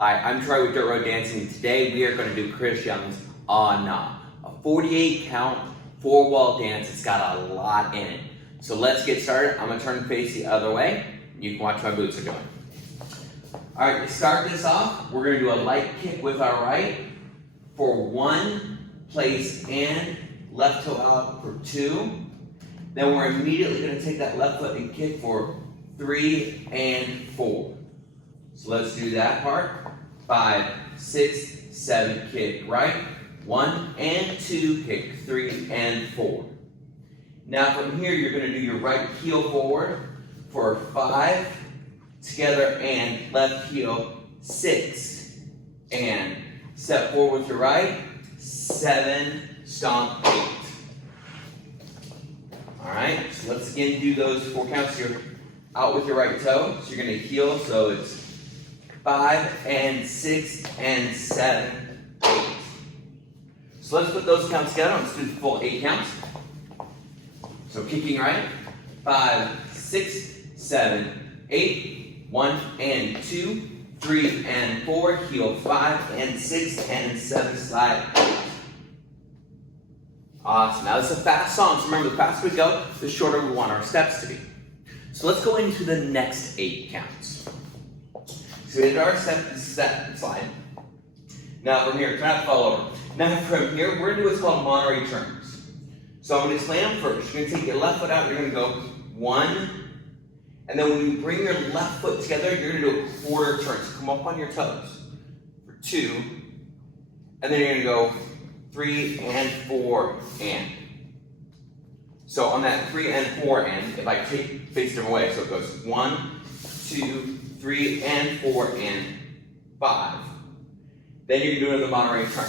Hi, I'm Troy with Dirt Road Dancing, and today we are going to do Chris Young's Ah Nah, a 48 count, 4-wall dance. It's got a lot in it. So let's get started. I'm going to turn and face the other way. You can watch my boots are going. Alright, to start this off, we're going to do a light kick with our right for 1, place and left toe out for 2. Then we're immediately going to take that left foot and kick for 3 and 4. So let's do that part. 5, 6, 7, kick right. 1 and 2, kick 3 and 4. Now from here, you're going to do your right heel forward for 5, together and left heel, 6, and step forward with your right, 7, stomp 8. All right, so let's again do those 4 counts. You're out with your right toe, so you're going to heel, so it's 5 and 6 and 7, 8. So let's put those counts together. Let's do the full 8 counts. So kicking right, 5, 6, 7, 8, 1 and 2, 3 and 4, heel 5 and 6 and 7, slide 8. Awesome. Now this is a fast song, so remember the faster we go, the shorter we want our steps to be. So let's go into the next 8 counts. So we did our step slide. Now from here, try not to fall over. Now from here, we're going to do what's called Monterey turns. So I'm going to explain them first. You're going to take your left foot out, you're going to go 1, and then when you bring your left foot together, you're going to do a quarter turn. So come up on your toes for 2, and then you're going to go 3 and 4 and. So on that 3 and 4 and, if I face a different way, so it goes 1, 2, 3 and 4 and 5. Then you're doing the Monterey turn.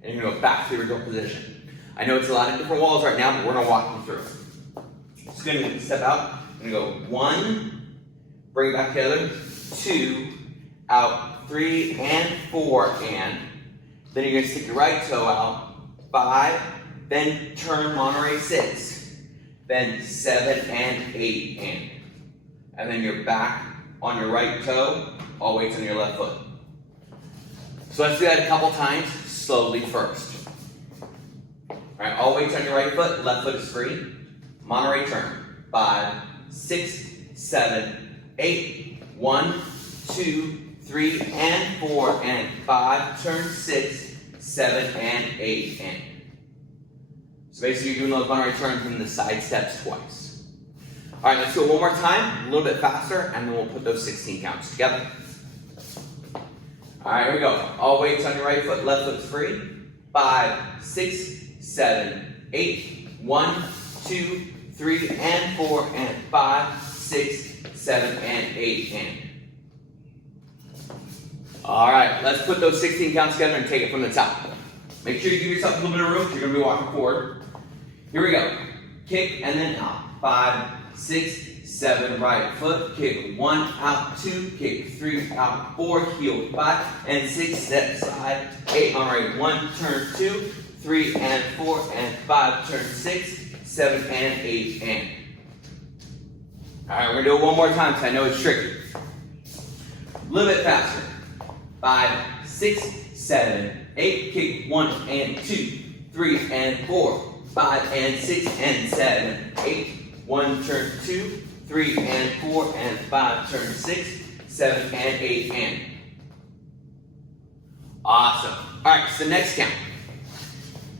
And you're going to go back to the original position. I know it's a lot of different walls right now, but we're going to walk you through it. So you're going to step out. You're going to go 1, bring it back together, 2, out, 3 and 4 and. Then you're going to stick your right toe out, 5, then turn Monterey 6, then 7 and 8 and. And then you're back on your right toe, all weights on your left foot. So let's do that a couple times, slowly first. All right, all weights on your right foot, left foot is free. Monterey turn, 5, 6, 7, 8, 1, 2, 3 and 4 and 5, turn 6, 7 and 8 and. So basically you're doing those Monterey turns and the side steps twice. All right, let's do it one more time, a little bit faster, and then we'll put those 16 counts together. All right, here we go. All weights on your right foot, left foot's free. 5, 6, 7, 8, 1, 2, 3 and 4 and 5, 6, 7 and 8 and. All right, let's put those 16 counts together and take it from the top. Make sure you give yourself a little bit of room. You're going to be walking forward. Here we go. Kick and then out. 5, 6, 7, right foot. Kick 1, out, 2, kick 3, out, 4, heel 5 and 6, step slide 8 on right. 1, turn 2, 3 and 4 and 5, turn 6, 7 and 8 and. All right, we're going to do it one more time because I know it's tricky. A little bit faster. 5, 6, 7, 8, kick 1 and 2, 3 and 4, 5 and 6 and 7, 8, 1, turn 2, 3 and 4 and 5, turn 6, 7 and 8 and. Awesome. All right, so next count.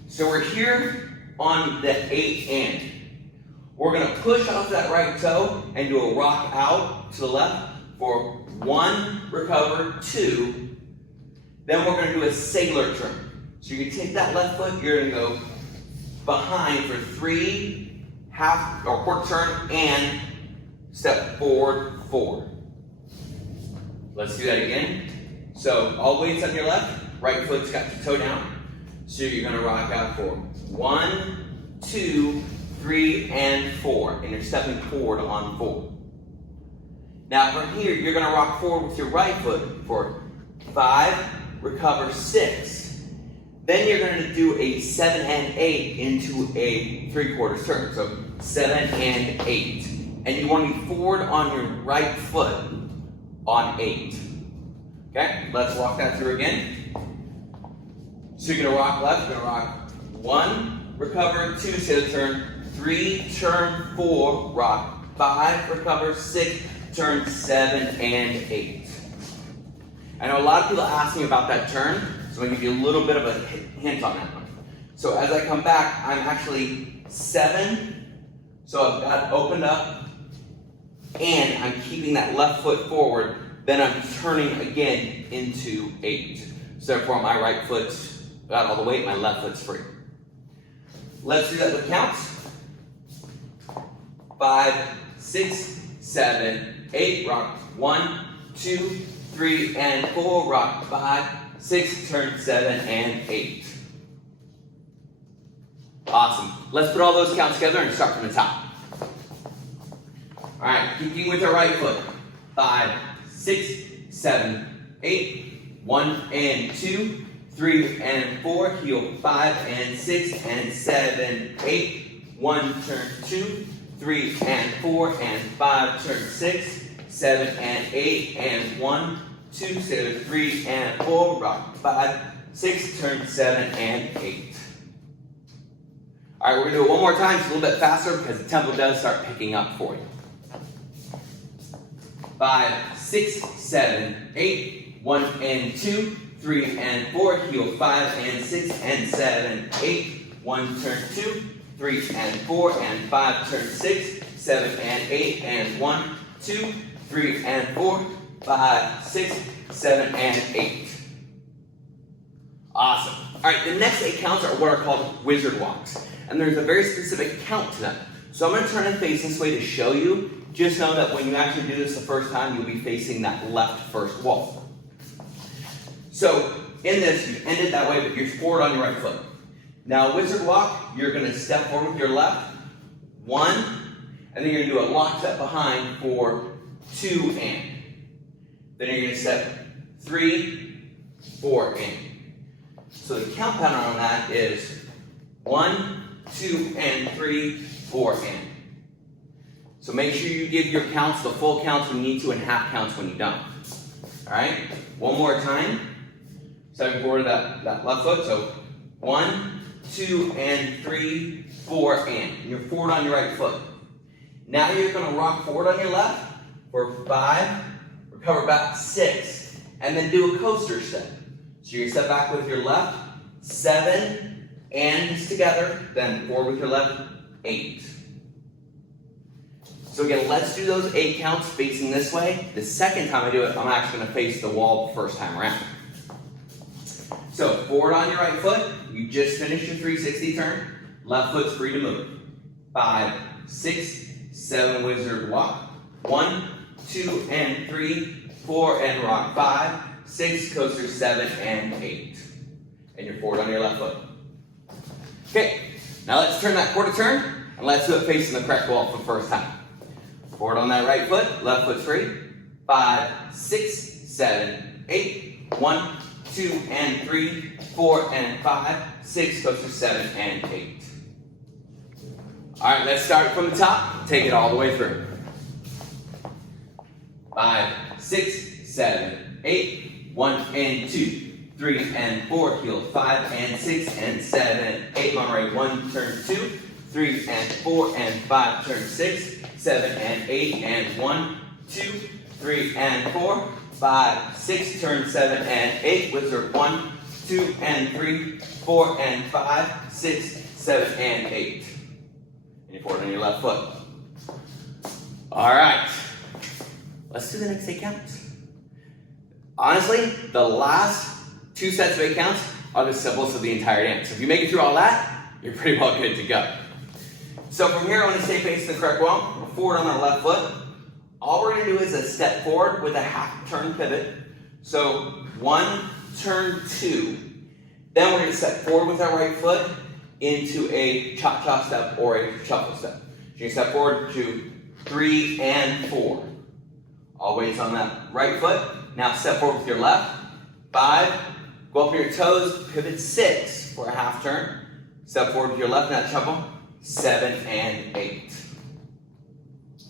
So we're here on the 8 and. We're going to push off that right toe and do a rock out to the left for 1, recover, 2. Then we're going to do a sailor turn. So you're going to take that left foot, you're going to go behind for 3, half or quarter turn, and step forward, forward. Let's do that again. So all weights on your left, right foot's got your toe down. So you're going to rock out for 1, 2, 3, and 4. And you're stepping forward on 4. Now from here, you're going to rock forward with your right foot for 5, recover 6. Then you're going to do a 7 and 8 into a 3/4 turn. So 7 and 8. And you want to be forward on your right foot on 8. Okay, let's walk that through again. So you're gonna rock left, you're gonna rock 1, recover, 2, say the turn, 3, turn, 4, rock, 5, recover, 6, turn, 7, and 8. I know a lot of people ask me about that turn, so I'm gonna give you a little bit of a hint on that one. So as I come back, I'm actually 7, so I've got it opened up, and I'm keeping that left foot forward, then I'm turning again into 8. So therefore my right foot's got all the weight, my left foot's free. Let's do that with counts. 5, 6, 7, 8, rock 1, 2, 3, and 4, rock 5, 6, turn 7, and 8. Awesome. Let's put all those counts together and start from the top. All right, keeping with our right foot. 5, 6, 7, 8, 1 and 2, 3 and 4, heel 5 and 6 and 7, 8, 1, turn 2, 3 and 4 and 5, turn 6, 7 and 8 and 1, 2, so 3 and 4, rock 5, 6, turn 7 and 8. All right, we're gonna do it one more time, just a little bit faster because the tempo does start picking up for you. 5, 6, 7, 8, 1 and 2, 3 and 4, heel 5 and 6 and 7, 8, 1, turn 2, 3 and 4 and 5, turn 6, 7 and 8 and 1, 2, 3 and 4, 5, 6, 7 and 8. Awesome. All right, the next 8 counts are what are called wizard walks, and there's a very specific count to them. So I'm going to turn and face this way to show you. Just know that when you actually do this the first time, you'll be facing that left first wall. So in this, you end it that way, but you're forward on your right foot. Now, wizard walk, you're going to step forward with your left, 1, and then you're going to do a lock step behind for 2 and. Then you're going to step 3, 4 and. So the count pattern on that is 1, 2, and 3, 4 and. So make sure you give your counts, the full counts when you need to, and half counts when you don't. All right, one more time. Stepping forward to that left foot. So 1, 2, and 3, 4 and. You're forward on your right foot. Now you're going to rock forward on your left for 5, recover back 6, and then do a coaster step. So you're going to step back with your left, 7, and together, then forward with your left, 8. So again, let's do those 8 counts facing this way. The second time I do it, I'm actually going to face the wall the first time around. So forward on your right foot, you just finished your 360 turn. Left foot's free to move. 5, 6, 7, wizard walk. 1, 2, and 3, 4, and rock. 5, 6, coaster 7, and 8. And you're forward on your left foot. Okay, now let's turn that quarter turn, and let's do it facing the correct wall for the first time. Forward on that right foot, left foot's free. 5, 6, 7, 8, 1, 2, and 3, 4, and 5, 6, coaster 7, and 8. All right, let's start from the top, take it all the way through. 5, 6, 7, 8, 1, and 2, 3, and 4, heel 5, and 6, and 7, 8, Monterey, 1, turn 2, 3, and 4, and 5, turn 6, 7, and 8, and 1, 2, 3, and 4, 5, 6, turn 7, and 8, wizard 1, 2, and 3, 4, and 5, 6, 7, and 8. And you're forward on your left foot. All right, let's do the next 8 counts. Honestly, the last 2 sets of 8 counts are the simplest of the entire dance. So if you make it through all that, you're pretty well good to go. So from here, I want to stay facing the correct wall. We're forward on our left foot. All we're going to do is a step forward with a half turn pivot. So 1, turn 2. Then we're going to step forward with our right foot into a chop-chop step or a shuffle step. So you step forward to 3 and 4. Always on that right foot. Now step forward with your left. 5, go up your toes, pivot 6 for a half turn. Step forward with your left, not shuffle. 7 and 8.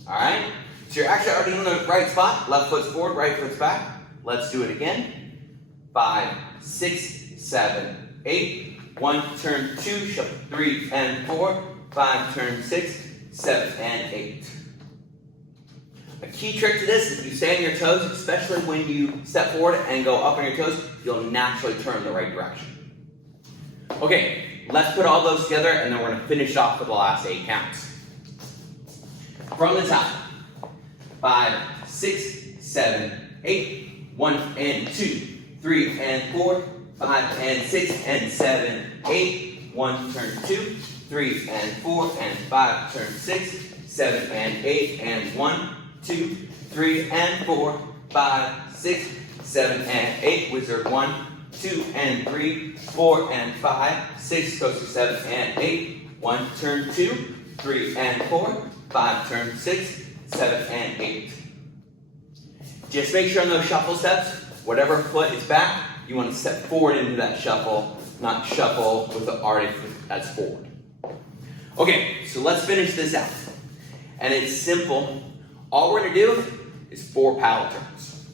All right? So you're actually already in the right spot. Left foot's forward, right foot's back. Let's do it again. 5, 6, 7, 8. 1, turn 2, shuffle 3 and 4. 5, turn 6, 7, and 8. A key trick to this is if you stay on your toes, especially when you step forward and go up on your toes, you'll naturally turn in the right direction. Okay, let's put all those together and then we're going to finish off with the last 8 counts. From the top. 5, 6, 7, 8. 1 and 2, 3 and 4. 5 and 6 and 7, 8. 1, turn 2, 3 and 4 and 5, turn 6, 7 and 8 and 1, 2, 3 and 4, 5, 6, 7 and 8. Wizard 1, 2 and 3, 4 and 5, 6 goes to 7 and 8. 1, turn 2, 3 and 4, 5, turn 6, 7 and 8. Just make sure on those shuffle steps, whatever foot is back, you want to step forward into that shuffle, not shuffle with the already foot that's forward. Okay, so let's finish this out. And it's simple. All we're going to do is 4 paddle turns.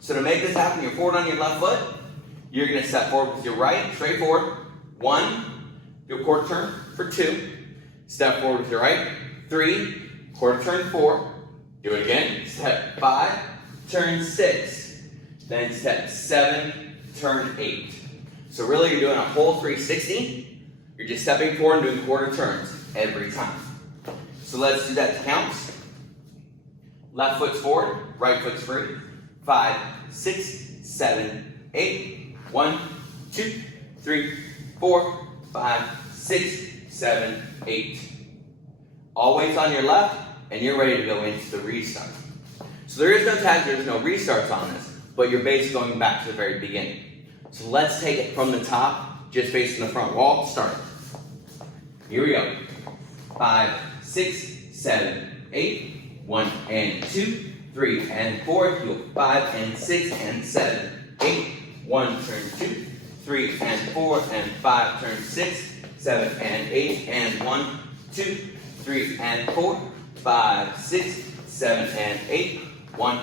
So to make this happen, you're forward on your left foot. You're going to step forward with your right, straight forward. 1, do a quarter turn for 2. Step forward with your right. 3, quarter turn 4. Do it again. Step 5, turn 6. Then step 7, turn 8. So really you're doing a whole 360. You're just stepping forward and doing quarter turns every time. So let's do that to counts. Left foot's forward, right foot's free. 5, 6, 7, 8. 1, 2, 3, 4, 5, 6, 7, 8. Always on your left, and you're ready to go into the restart. So there is no tag, there's no restarts on this, but your base is going back to the very beginning. So let's take it from the top, just facing the front wall, start. Here we go. 5, 6, 7, 8. 1 and 2, 3 and 4. You go 5 and 6 and 7, 8. 1, turn 2, 3 and 4 and 5, turn 6, 7 and 8 and 1, 2, 3 and 4, 5, 6, 7 and 8. 1,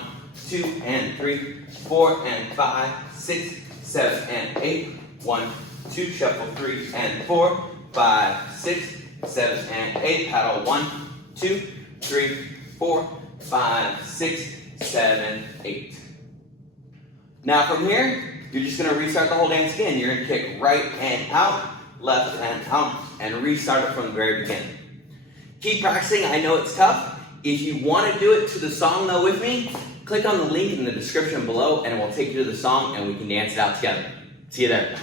2 and 3, 4 and 5, 6, 7 and 8. 1, 2, shuffle 3 and 4, 5, 6, 7 and 8. Paddle 1, 2, 3, 4, 5, 6, 7, 8. Now from here, you're just going to restart the whole dance again. You're going to kick right and out, left and out, and restart it from the very beginning. Keep practicing. I know it's tough. If you want to do it to the song though with me, click on the link in the description below and it will take you to the song and we can dance it out together. See you there.